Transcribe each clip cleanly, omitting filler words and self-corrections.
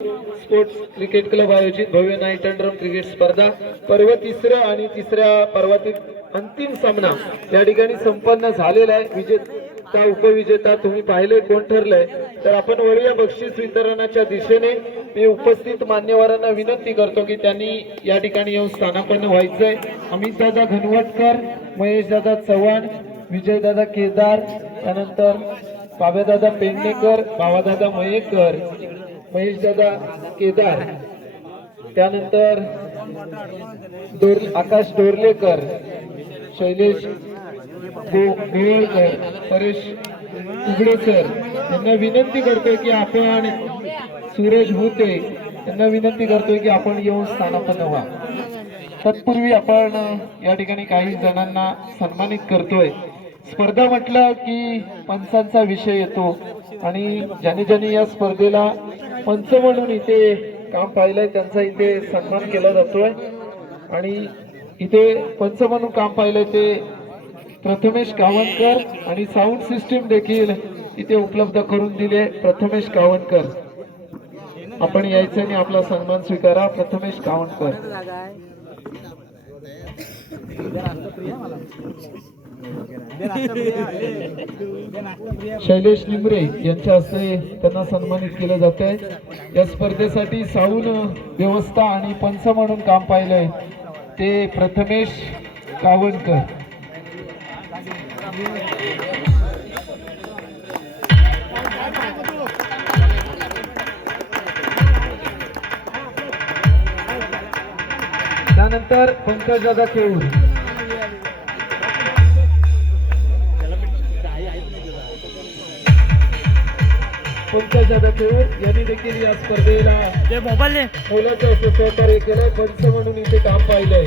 Sports cricket club आयोजित भव्य night and drum cricket स्पर्धा पर्व तिसरं आणि तिसऱ्या पर्वातील अंतिम सामना या ठिकाणी संपन्न झालेला आहे। विजेता उपविजेता तुम्ही पाहिले कोण ठरलंय तर आपण वळूया बक्षीस वितरणाच्या दिशेने। मी उपस्थित मान्यवरांना विनंती करतो की त्यांनी या ठिकाणी येऊन स्थानापन्न व्हायचंय। अमित दादा घनवटकर, महेश दादा चव्हाण, विजय दादा केदार, त्यानंतर बाबा दादा पेडणेकर, बाबा दादा मयेकर, महेश दादा केदार, त्यानंतर आकाश डोरलेकर, शैलेश गोळकर, परेश उगडेकर यांना विनंती करतोय की आपण, सूरज भुते यांना विनंती करतोय की आपण येऊन स्थानापन्न व्हा। तत्पूर्वी आपण या ठिकाणी काही जणांना सन्मानित करतोय। स्पर्धा म्हटलं की पंचांचा विषय येतो आणि ज्याने ज्याने या स्पर्धेला पंच म्हणून इथे काम पाहिलंय त्यांचा इथे सन्मान केला जातोय। आणि इथे पंच म्हणून काम पाहिलंय ते प्रथमेश कावनकर आणि साऊंड सिस्टीम देखील इथे उपलब्ध करून दिले प्रथमेश कावनकर। आपण यायचं आणि आपला सन्मान स्वीकारा। प्रथमेश कावनकर, शैलेश निमरे यांच्या हस्ते त्यांना सन्मानित केलं जात आहे। या स्पर्धेसाठी साऊंड व्यवस्था आणि पंच म्हणून काम पाहिलंय ते प्रथमेश कावनकर। त्यानंतर पंकज दादा केऊर, पंकज दादा केऊर यांनी देखील या स्पर्धेला मोलाचं असं सहकार्य केलंय। पंच म्हणून इथे काम पाहिलंय।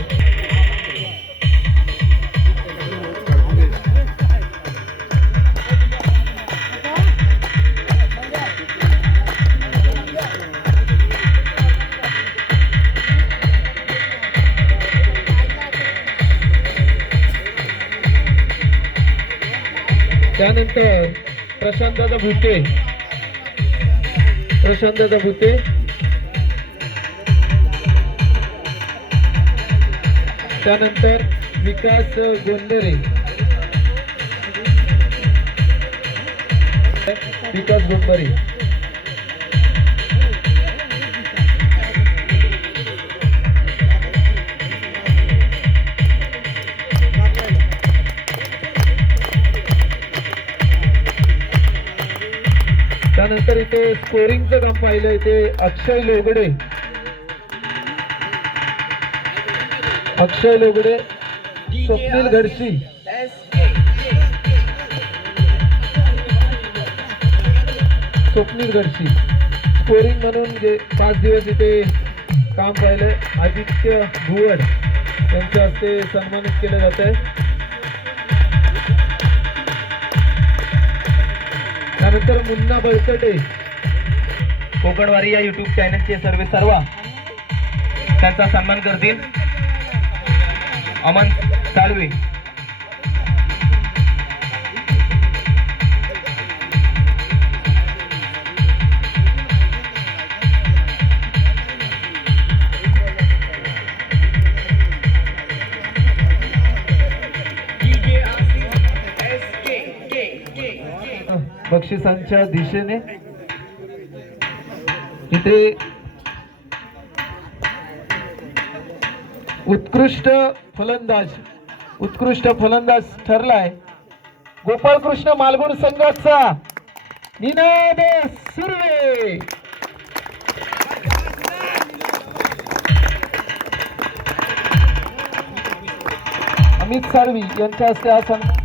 त्यानंतर प्रशांत दादा भुते, प्रशांत दादा भुते, त्यानंतर विकास गोंदरे, विकास गोंदरे, त्यानंतर इथे स्कोरिंगचं काम पाहिलं इथे अक्षय लोगडे, अक्षय लोगडे, स्वप्नील घडशी, स्वप्नील घडशी स्कोरिंग म्हणून जे 5 दिवस इथे काम पाहिलंय आदित्य भुवड यांच्या हस्ते सन्मानित केलं जात आहे। त्यानंतर मुन्ना बळकटे, कोकणवारी या युट्यूब चॅनलचे सर्व त्यांचा सन्मान करतील। अमन साळवे, बक्षिसांच्या दिशेने इथे उत्कृष्ट फलंदाज ठरलाय गोपाळकृष्ण मालगुण संघाचा निनाद सुर्वे। अमित साळवी यांच्या हस्ते हा सन्मान।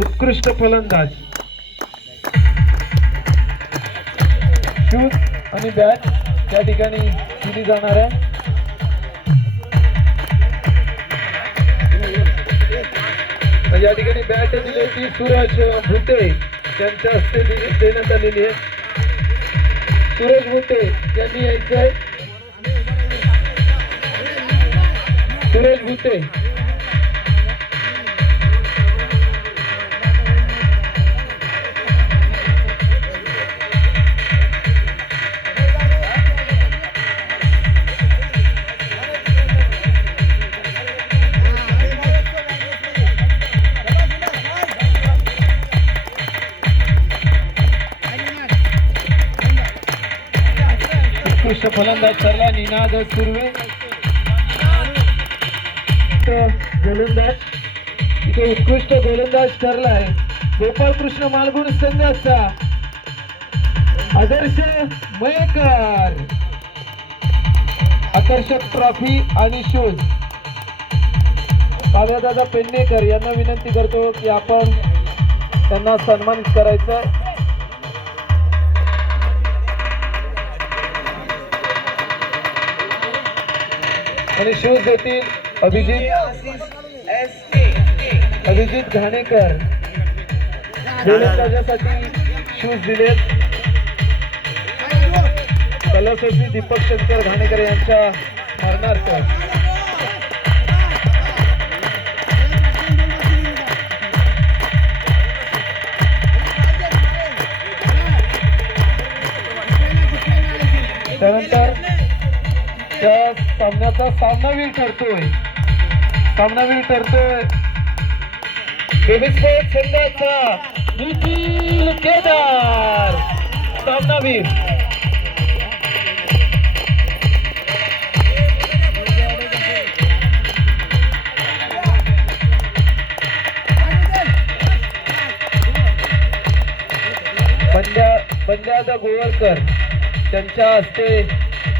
उत्कृष्ट फलंदाज शूज आणि बॅट त्या ठिकाणी दिली जाणार आहे। या ठिकाणी बॅट दिली ती सूरज भुते त्यांच्या हस्ते देण्यात आलेली आहे। सूरज भुते यांनी यायचंय। सूरज भुते उत्कृष्ट फलंदाज ठरला निनाद सुर्वे. गोलंदाज इथे उत्कृष्ट गोलंदाज ठरलाय गोपाळकृष्ण मालगुण संघाचा आदर्श मयेकर. आकर्षक ट्रॉफी आणि शूज काव्यदादा पेडणेकर यांना विनंती करतो की आपण त्यांना सन्मानित करायचं. आणि शूज देतील अभिजित घाणेकर. गोलंदाजासाठी शूज दिलेत कलासोसी दीपक शंकर घाणेकर यांच्या स्मरणार्थ. त्यानंतर त्या सामन्याचा सामनावीर ठरतोय बेबीस्पोर्ट संघाचा निखिल केदार सामनावीर. बंड्यादा गोवळकर त्यांच्या हस्ते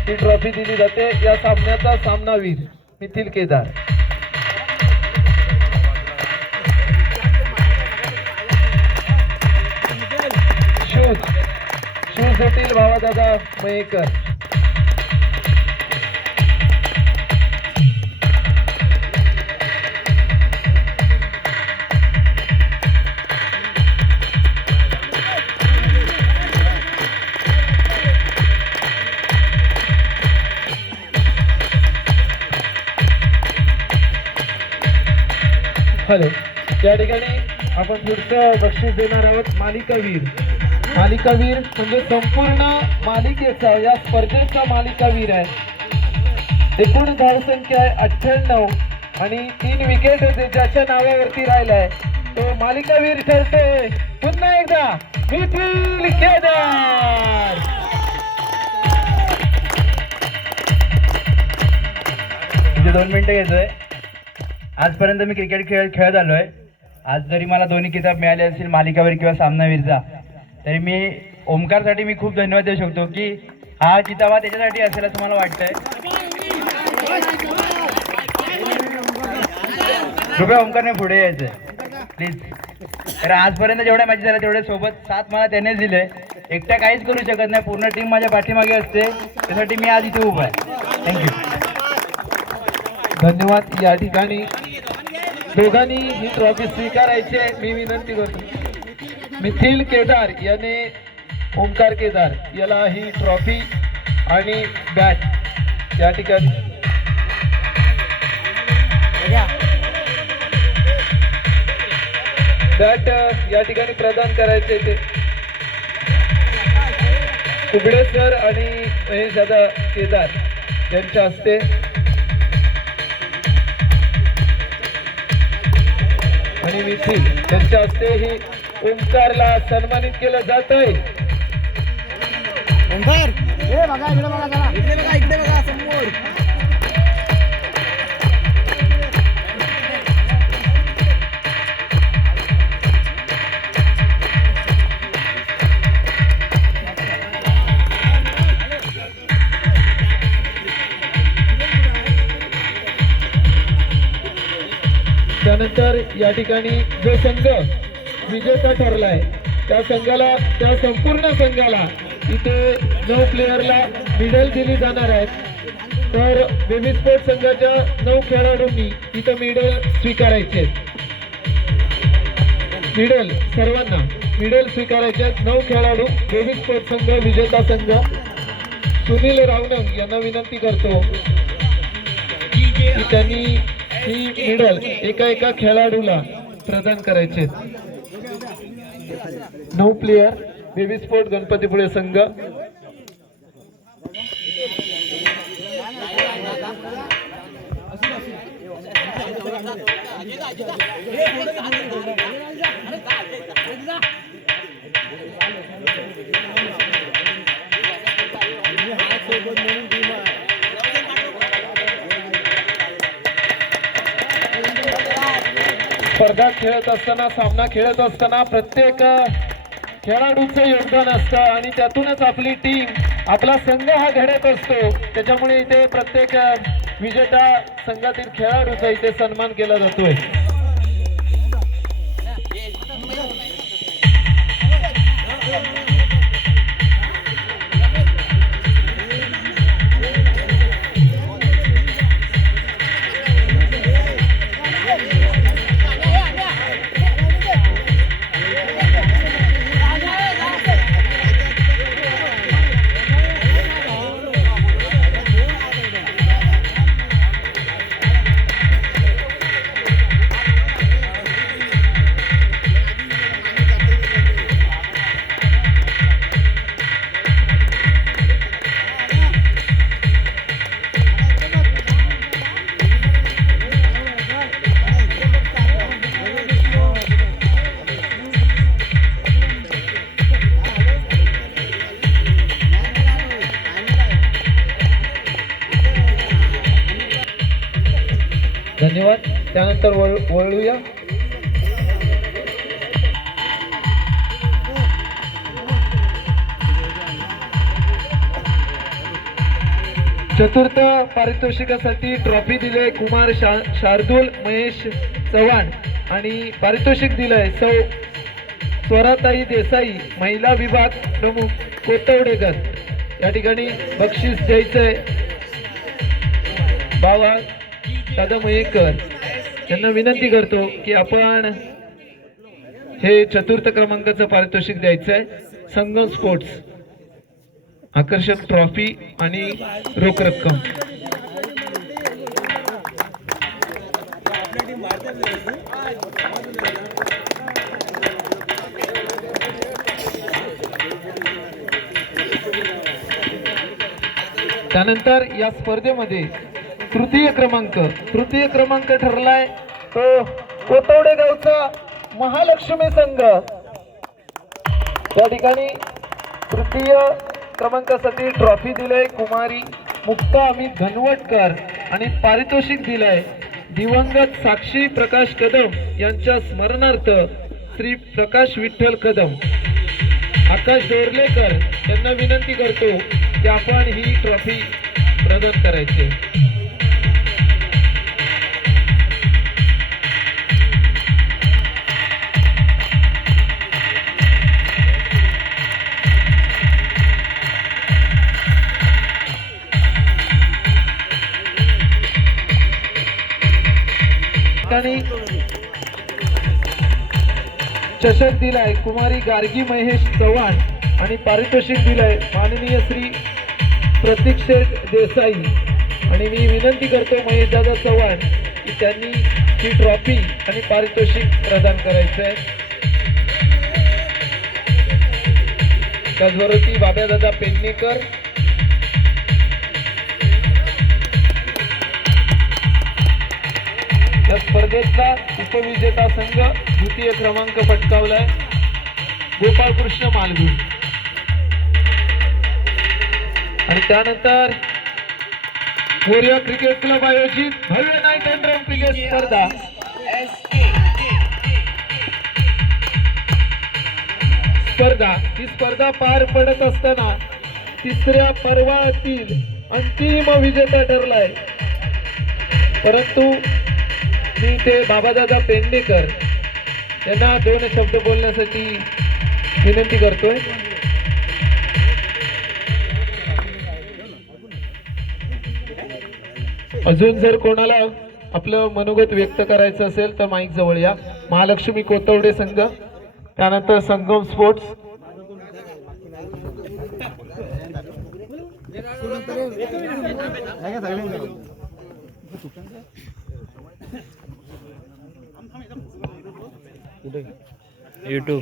ही ट्रॉफी दिली जाते. या सामन्याचा सामनावीर निखिल केदार. शूज देतील भावादादा मयेकर. हॅलो, या ठिकाणी आपण पुढचं बक्षीस देणार आहोत मालिकावीर. मालिकावीर म्हणजे संपूर्ण मालिकेचा या स्पर्धेचा मालिकावीर आहे. एकूण धावसंख्या आहे 98 आणि 3 विकेट ज्याच्या नावावरती राहिलाय तो मालिकावीर ठरतोय पुन्हा एकदा निखिल केदार. म्हणजे 2 मिनिटं घ्यायचंय. आजपर्यंत मी क्रिकेट खेळत आलोय. आज जरी मला दोन्ही किताब मिळाले असतील मालिकावीर किंवा सामनावीरचा, तरी मी ओमकारसाठी मी खूप धन्यवाद देऊ शकतो की हा किताब हा त्याच्यासाठी असेल असं मला वाटतंय. कृपया ओमकारने पुढे यायचंय प्लीज. तर आजपर्यंत जेवढ्या मॅचेस झाल्या तेवढ्या सोबत 7 मला त्यानेच दिले. एकटा काहीच करू शकत नाही, पूर्ण टीम माझ्या पाठीमागे असते. त्यासाठी मी आज इथे उभा आहे. थँक्यू. धन्यवाद. या ठिकाणी दोघांनी ही ट्रॉफी स्वीकारायची मी विनंती करतो. निखिल केदार याने ओमकार केदार याला ही ट्रॉफी आणि बॅट या ठिकाणी प्रदान करायचे ते कुबडे सर आणि महेश दादा केदार यांच्या हस्ते. आणि निखिल यांच्या हस्ते ही ओमकारला सन्मानित केलं जात आहे. ओमकार इकडे बघा समोर. त्यानंतर या ठिकाणी जो संघ विजेता ठरलाय त्या संपूर्ण संघाला इथे 9 प्लेयरला मेडल दिली जाणार आहेत. तर बेबी स्पोर्ट संघाच्या 9 खेळाडूंनी इथं मेडल स्वीकारायचे. सर्वांना मेडल स्वीकारायचे 9 खेळाडू. बेबी स्पोर्ट संघ विजेता संघ सुनील रावणंग यांना विनंती करतो की त्यांनी ही मेडल एका खेळाडूला प्रदान करायचे. 9 प्लेयर बेबी स्पोर्ट गणपतीपुळे संघ. स्पर्धा खेळत असताना, सामना खेळत असताना प्रत्येक खेळाडूचं योगदान असतं आणि त्यातूनच आपली टीम, आपला संघ हा घडत असतो. त्याच्यामुळे इथे प्रत्येक विजेता संघातील खेळाडूचा इथे सन्मान केला जातोय. धन्यवाद. त्यानंतर वळूया चतुर्थ पारितोषिकासाठी ट्रॉफी दिले कुमार शार्दूल महेश चव्हाण आणि पारितोषिक दिलंय सौ स्वराताई देसाई, महिला विभाग प्रमुख कोतवडेकर. या ठिकाणी बक्षीस द्यायचंय बाबा दादा मयेकर यांना विनंती करतो की आपण हे चतुर्थ क्रमांकाचं पारितोषिक द्यायचंय. संगम स्पोर्ट्स आकर्षक ट्रॉफी आणि रोख रक्कम. त्यानंतर या स्पर्धेमध्ये तृतीय क्रमांक ठरलाय तो कोतवडे गावचा महालक्ष्मी संघ. त्या ठिकाणी तृतीय क्रमांकासाठी ट्रॉफी दिलंय कुमारी मुक्ता अमित घनवटकर आणि पारितोषिक दिलंय दिवंगत साक्षी प्रकाश कदम यांच्या स्मरणार्थ श्री प्रकाश विठ्ठल कदम. आकाश डोरलेकर यांना विनंती करतो की आपण ही ट्रॉफी प्रदान करायची. चषक दिलाय कुमारी गार्गी महेश चव्हाण आणि पारितोषिक दिलंय माननीय श्री प्रतीक शेठ देसाई. आणि मी विनंती करतो महेश दादा चव्हाण की त्यांनी ही ट्रॉफी आणि पारितोषिक प्रदान करायचंय. त्याचबरोबर बाब्यादादा पेडणेकर, या स्पर्धेतला उपविजेता संघ द्वितीय क्रमांक पटकावलाय गोपाळकृष्ण मालगुण. आणि त्यानंतर मोरया क्रिकेट क्लब आयोजित भव्य नाईट अँड ड्रम क्रिकेट स्पर्धा ही स्पर्धा पार पडत असताना तिसऱ्या पर्वातील अंतिम विजेता ठरलाय. परंतु मी ते बाबादादा पेडणेकर यांना 2 शब्द बोलण्यासाठी विनंती करतोय. अजून जर कोणाला आपलं मनोगत व्यक्त करायचं असेल तर माईक जवळ या. महालक्ष्मी कोतवडे संघ, त्यानंतर संगम स्पोर्ट्स,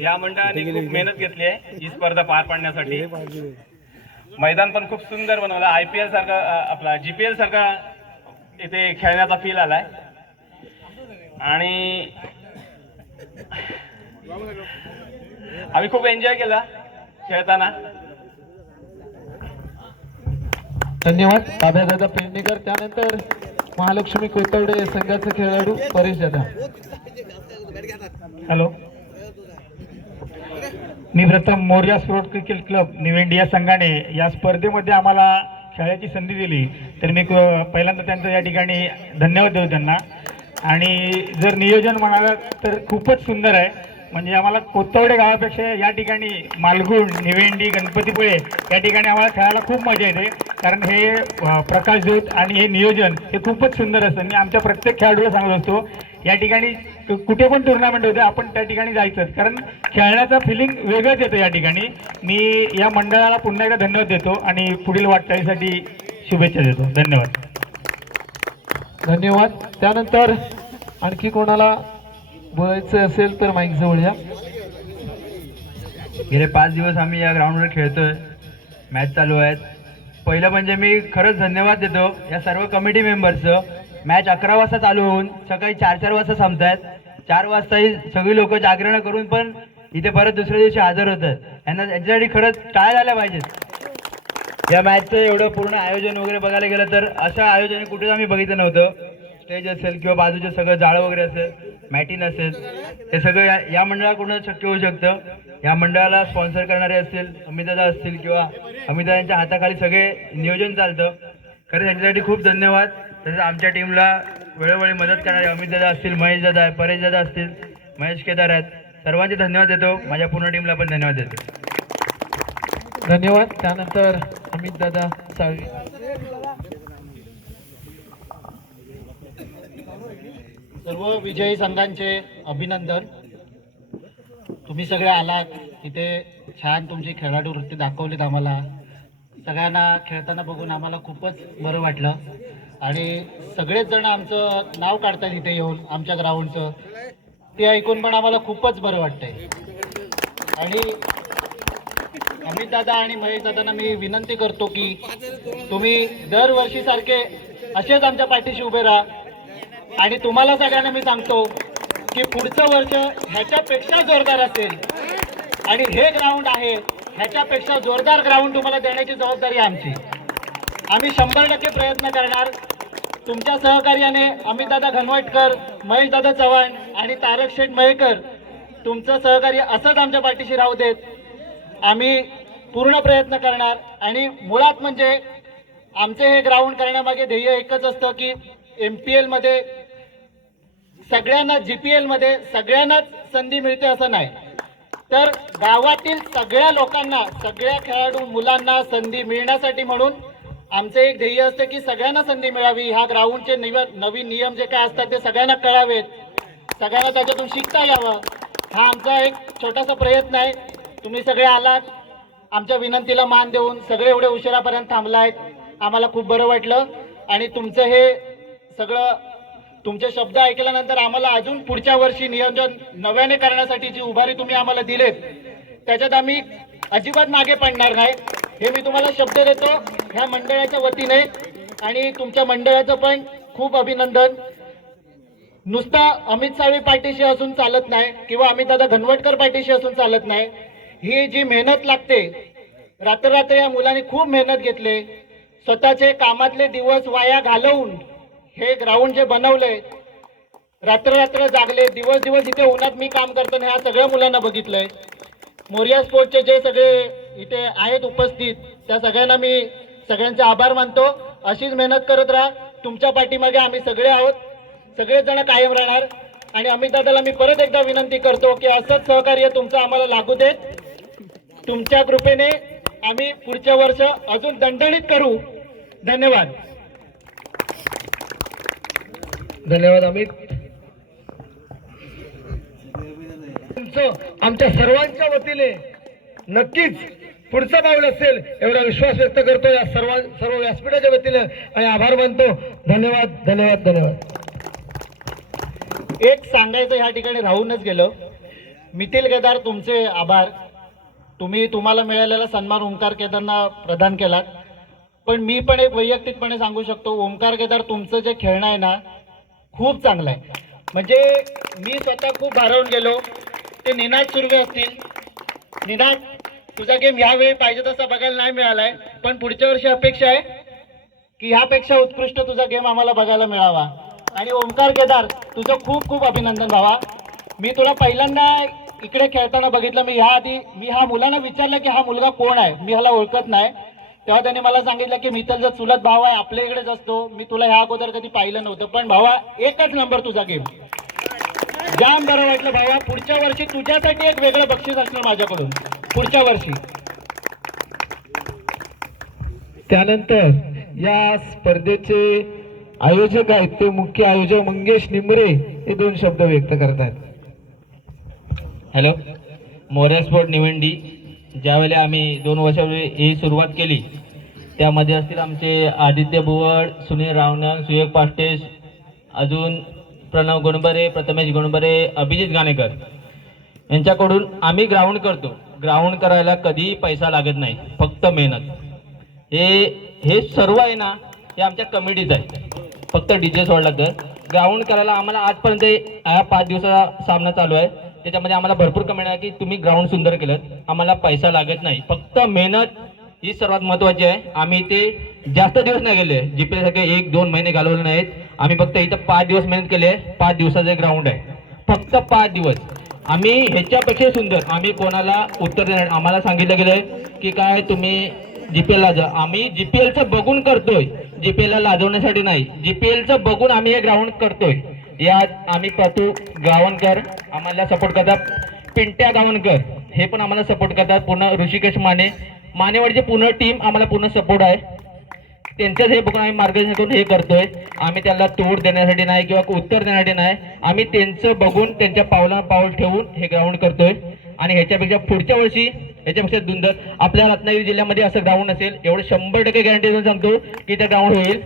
या मंडळाने खूप मेहनत घेतली आहे ही स्पर्धा पार पाडण्यासाठी. मैदान पण खूप सुंदर बनवलं. IPL सारखा आपला GPL सारखा इथे खेळण्याचा फील आलाय आणि आम्ही खूप एन्जॉय केला खेळताना. धन्यवाद बाबादादा पेडणेकर. त्यानंतर महालक्ष्मी कोतवडे संघाचे खेळाडू परेश दादा. हॅलो, मी प्रथम मोर्या स्पोर्ट क्रिकेट क्लब निवेंडी या संघाने या स्पर्धेमध्ये आम्हाला खेळायची संधी दिली, तर मी पहिल्यांदा त्यांचं या ठिकाणी धन्यवाद देतो त्यांना. आणि जर नियोजन म्हणाला तर खूपच सुंदर आहे. म्हणजे आम्हाला कोथवडे गावापेक्षा या ठिकाणी मालगुण, निवेंडी, गणपतीपुळे या ठिकाणी आम्हाला खेळायला खूप मजा येते. कारण हे प्रकाशदूत आणि हे नियोजन हे खूपच सुंदर असतं. मी आमच्या प्रत्येक खेळाडूला सांगत असतो, या ठिकाणी कुठे पण टुर्नामेंट होते आपण त्या ठिकाणी जायचंच, कारण खेळण्याचं फिलिंग वेगळंच येतं या ठिकाणी. मी या मंडळाला पुन्हा एकदा धन्यवाद देतो आणि पुढील वाटचालीसाठी शुभेच्छा देतो. धन्यवाद. धन्यवाद. त्यानंतर आणखी कोणाला बोलायचं असेल तर माईक जवळ या. गेले 5 दिवस आम्ही या ग्राउंडवर खेळतोय, मॅच चालू आहेत. पहिलं म्हणजे मी खरंच धन्यवाद देतो या सर्व कमिटी मेंबर्सचं. मॅच 11 वाजता चालू होऊन सकाळी 4-4 वाजता संपतायत. 4 वाजताही सगळी लोक जागरण करून पण इथे परत दुसऱ्या दिवशी हजर होतात. यांच्यासाठी खरंच काय झालं पाहिजे. या मॅचचं एवढं पूर्ण आयोजन वगैरे बघायला गेलं तर असं आयोजन कुठेच आम्ही बघितलं नव्हतं. स्टेज असेल किंवा बाजूचं सगळं जाळं वगैरे असेल, मॅटिन असेल, हे सगळं या मंडळाकडूनच शक्य होऊ शकतं. या मंडळाला स्पॉन्सर करणारे असतील, अमितदादा असतील किंवा अमितदादांच्या हाताखाली सगळे नियोजन चालतं. खरंच त्यांच्यासाठी खूप धन्यवाद. तसंच आमच्या टीमला वेळोवेळी मदत करणारे अमितदादा असतील, महेशदादा आहे, परेशदादा असतील, महेश केदार आहेत, सर्वांचे धन्यवाद देतो. माझ्या पूर्ण टीमला पण धन्यवाद देतो. धन्यवाद. त्यानंतर अमित दादा साळवी. सर्व विजयी संघांचे अभिनंदन. तुम्ही सगळे आलात, इथे छान तुमची खेळाडू वृत्ती दाखवलीत आम्हाला. सगळ्यांना खेळताना बघून आम्हाला खूपच बरं वाटलं आणि सगळेच जण आमचं नाव काढतात इथे येऊन आमच्या ग्राउंडचं, ते ऐकून पण आम्हाला खूपच बरं वाटतंय. आणि अमित दादा आणि महेश दादांना मी विनंती करतो की तुम्ही दरवर्षीसारखे असेच आमच्या पाठीशी उभे राहा. आणि तुम्हाला सगळ्यांना मी सांगतो की पुढचं वर्ष ह्याच्यापेक्षा जोरदार असेल आणि हे ग्राउंड आहे ह्याच्यापेक्षा जोरदार ग्राउंड तुम्हाला देण्याची जबाबदारी आमची. आम्ही 100% प्रयत्न करणार. तुमच्या सहकार्याने अमितदादा घनवटकर, महेशदादा चव्हाण आणि तारक शेठ मयेकर, तुमचं सहकार्य असंच आमच्या पाठीशी राहू देत. आम्ही पूर्ण प्रयत्न करणार. आणि मुळात म्हणजे आमचे हे ग्राउंड करण्यामागे ध्येय एकच असतं की MPL मध्ये सगळ्यांना, GPL मध्ये सगळ्यांनाच संधी मिळते असं नाही, तर गावातील सगळ्या लोकांना, सगळ्या खेळाडू मुलांना संधी मिळण्यासाठी म्हणून आमचं एक ध्येय असतं की सगळ्यांना संधी मिळावी. ह्या ग्राउंडचे नवीन नियम जे काय असतात ते सगळ्यांना कळावेत, सगळ्यांना त्याच्यातून शिकता यावं. हा आमचा एक छोटासा प्रयत्न आहे. तुम्ही सगळे आलात, आमच्या विनंतीला मान देऊन सगळे एवढे उशिरापर्यंत थांबलायत, आम्हाला खूप बरं वाटलं. आणि तुमचं हे सगळं, तुमचे शब्द ऐकल्यानंतर आम्हाला अजून पुढच्या वर्षी नियोजन नव्याने करण्यासाठी जी उभारी तुम्ही आम्हाला दिलेत त्याच्यात आम्ही अजिबात मागे पडणार नाही, हे मी तुम्हाला शब्द देतो ह्या मंडळाच्या वतीने. आणि तुमच्या मंडळाचं पण खूप अभिनंदन. नुसता अमित साळवी पाठीशी असून चालत नाही किंवा अमितदादा घनवटकर पाठीशी असून चालत नाही. ही जी मेहनत लागते, रात्र या मुलांनी खूप मेहनत घेतली, स्वतःचे कामातले दिवस वाया घालवून हे ग्राउंड जे बनवलंय, रात्र जागले, दिवस इथे उन्हात मी काम करतो ह्या सगळ्या मुलांना बघितलंय. मोरिया स्पोर्टचे जे सगळे इथे आहेत उपस्थित त्या सगळ्यांना मी सगळ्यांचे आभार मानतो. अशीच मेहनत करत राहा. तुमच्या पाठीमागे आम्ही सगळे आहोत, सगळेच जण कायम राहणार. आणि अमित दादाला मी परत एकदा विनंती करतो की असंच सहकार्य तुमचं आम्हाला लागू देत. तुमच्या कृपेने आम्ही पुढच्या वर्ष अजून दणदणीत करू. धन्यवाद. धन्यवाद अमित. तुमचं आमच्या सर्वांच्या वतीने नक्कीच पुढचं पाऊल असेल एवढा विश्वास व्यक्त करतो या सर्व व्यासपीठाच्या वतीने आणि आभार मानतो. धन्यवाद धन्यवाद धन्यवाद. एक सांगायचं ह्या ठिकाणी राहूनच गेलं. मिथिल केदार, तुमचे आभार. तुम्हाला मिळालेला सन्मान ओंकार केदारना प्रदान केला. पण मी पण एक वैयक्तिकपणे सांगू शकतो, ओंकार केदार तुमचं जे खेळणं आहे ना खूप चांगलं आहे. म्हणजे मी स्वतः खूप भारावून गेलो. ते निनाद सुर्वे असतील. निनाद, तुझा गेम यावेळी पाहिजे तसा बघायला नाही मिळालाय, पण पुढच्या वर्षी अपेक्षा आहे की ह्यापेक्षा उत्कृष्ट तुझा गेम आम्हाला बघायला मिळावा. आणि ओंकार केदार, तुझं खूप खूप अभिनंदन भावा. मी तुला पहिल्यांदा इकडे खेळताना बघितलं. मी हा मुलांना विचारलं की हा मुलगा कोण आहे, मी ह्याला ओळखत नाही. तेव्हा त्यांनी मला सांगितलं की मित्तलचा चुलत भाव आहे, आपल्या इकडेच असतो. मी तुला ह्या अगोदर कधी पाहिलं नव्हतं, पण भावा एकच नंबर तुझा गेम. जाम बरं वाटलं भावा. पुढच्या वर्षी तुझ्यासाठी एक वेगळं बक्षीस असणार माझ्याकडून पुढच्या वर्षी. त्यानंतर या स्पर्धेचे आयोजक आहेत ते मुख्य आयोजक मंगेश निमरे हे 2 शब्द व्यक्त करतात. Hello, Morya sport Niwandi. ज्यावेळेला आम्ही 2 वर्षापूर्वी ही सुरुवात केली त्यामध्ये असतील आमचे आदित्य बुवड, सुनील रावणंग, सुयोग पाष्टेश, अजून प्रणव गोणबरे, प्रथमेश गोणबरे, अभिजित गाणेकर यांच्याकडून आम्ही ग्राउंड करतो. ग्राउंड करायला कधीही पैसा लागत नाही, फक्त मेहनत. हे सर्व आहे ना, हे आमच्या कमिटीच आहे. फक्त डीजे सोडला तर ग्राउंड करायला आम्हाला आजपर्यंत हा 5 दिवसाचा सामना चालू आहे, त्याच्यामध्ये आम्हाला भरपूर कमेंट आहे की तुम्ही ग्राउंड सुंदर केलं. आम्हाला पैसा लागत नाही, फक्त मेहनत ही सर्वात महत्त्वाची आहे. आम्ही इथे जास्त दिवस नाही गेले, जीपीएल सारखे 1-2 महिने घालवले नाहीत. आम्ही फक्त इथं 5 दिवस मेहनत केली आहे. 5 दिवसाचे ग्राउंड आहे, फक्त 5 दिवस. आम्ही ह्याच्यापेक्षा सुंदर आम्ही कोणाला उत्तर देणार. आम्हाला सांगितलं गेलंय की काय तुम्ही जीपीएलला जा. आम्ही जीपीएलचं बघून करतोय, जीपीएलला लाजवण्यासाठी नाही. जीपीएलचं बघून आम्ही हे ग्राउंड करतोय. यात आम्ही पातू गावणकर आम्हाला सपोर्ट करतात, पिंट्या गावणकर हे पण आम्हाला सपोर्ट करतात, पूर्ण ऋषिकेश मानेवाडीची पूर्ण टीम आम्हाला पूर्ण सपोर्ट आहे. त्यांच्याच हे बघून आम्ही मार्गदर्शन करून हे करतोय. आम्ही त्याला तोड देण्यासाठी नाही किंवा उत्तर देण्यासाठी नाही, आम्ही त्यांचं बघून त्यांच्या पावला पाऊल ठेवून हे ग्राउंड करतोय. आणि ह्याच्यापेक्षा पुढच्या वर्षी ह्याच्यापेक्षा सुंदर आपल्या रत्नागिरी जिल्ह्यामध्ये असं ग्राउंड असेल एवढं 100% गॅरंटी देऊन सांगतो की ते ग्राउंड होईल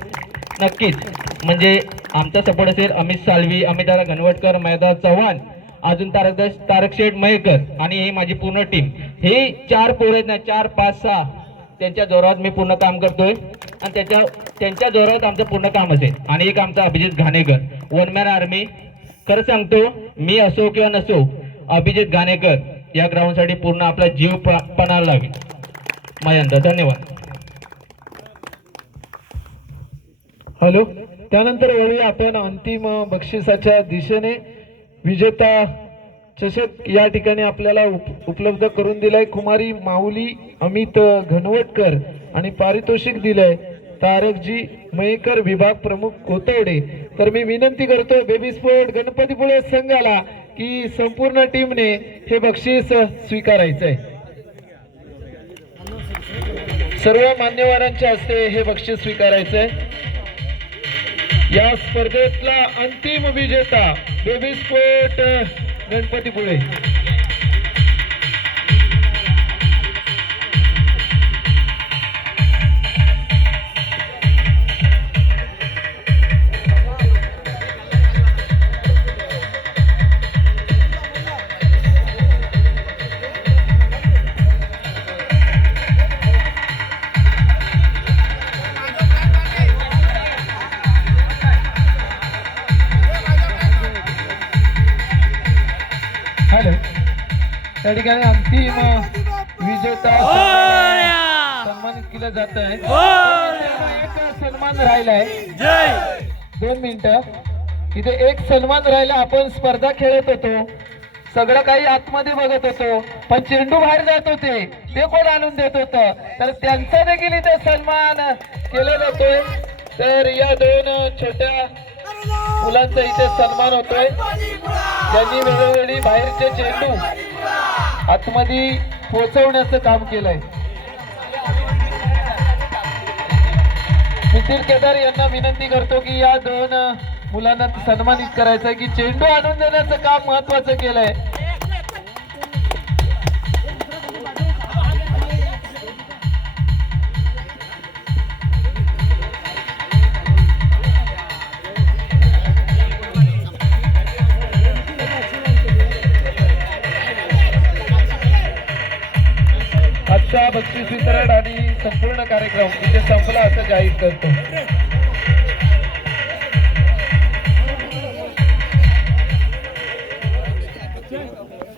नक्कीच. म्हणजे आमचा सपोर्ट असेल अमित साळवी, अमिताभ घनवटकर, मैदा चव्हाण, अजून तारक शेठ मयेकर आणि ही माझी पूर्ण टीम. हे 4 पोरं आहेत ना, 4, 5, 6 त्यांच्या जोरात मी पूर्ण काम करतोय आणि त्यांच्या जोरात आमचं पूर्ण काम असेल. आणि एक आमचा अभिजित घाणेकर, 1 मॅन आर्मी. खरं सांगतो, मी असो किंवा नसो, अभिजित घाणेकर या ग्राउंडसाठी पूर्ण आपला जीव पणाला लावेल. माझ्या धन्यवाद. हॅलो, त्यानंतर वळूया आपण अंतिम बक्षिसाच्या दिशेने. विजेता चषक या ठिकाणी आपल्याला उपलब्ध करून दिलाय कुमारी माऊली अमित घनवटकर आणि पारितोषिक दिलंय तारकजी मयेकर, विभाग प्रमुख कोतवडे. तर मी विनंती करतो बेबी स्पोर्ट गणपतीपुळे संघाला की संपूर्ण टीमने हे बक्षीस स्वीकारायचंय. सर्व मान्यवरांच्या हस्ते हे बक्षीस स्वीकारायचंय. या स्पर्धेतला अंतिम विजेता बेबी स्पोर्ट गणपतीपुळे. त्या ठिकाणी अंतिम विजेता सन्मानित केलं जात आहे. एक सन्मान राहिलाय, 2 मिनिटं. इथे एक सन्मान राहिला. आपण स्पर्धा खेळत होतो, सगळं काही आतमध्ये बघत होतो, पण चेंडू बाहेर जात होते, ते कोण आणून देत होतं, तर त्यांचा देखील इथे सन्मान केला जातोय. तर या 2 छोट्या मुलांचा इथे सन्मान होतोय, त्यांनी वेळोवेळी बाहेरचे चेंडू आतमध्ये पोहोचवण्याचं काम केलंय. नितीन केदार यांना विनंती करतो की या 2 मुलांना सन्मानित करायचंय की चेंडू आणून देण्याचं काम महत्वाचं केलंय. आजचा बक्षीस वितरण आणि संपूर्ण कार्यक्रम इथे संपला असं जाहीर करतो.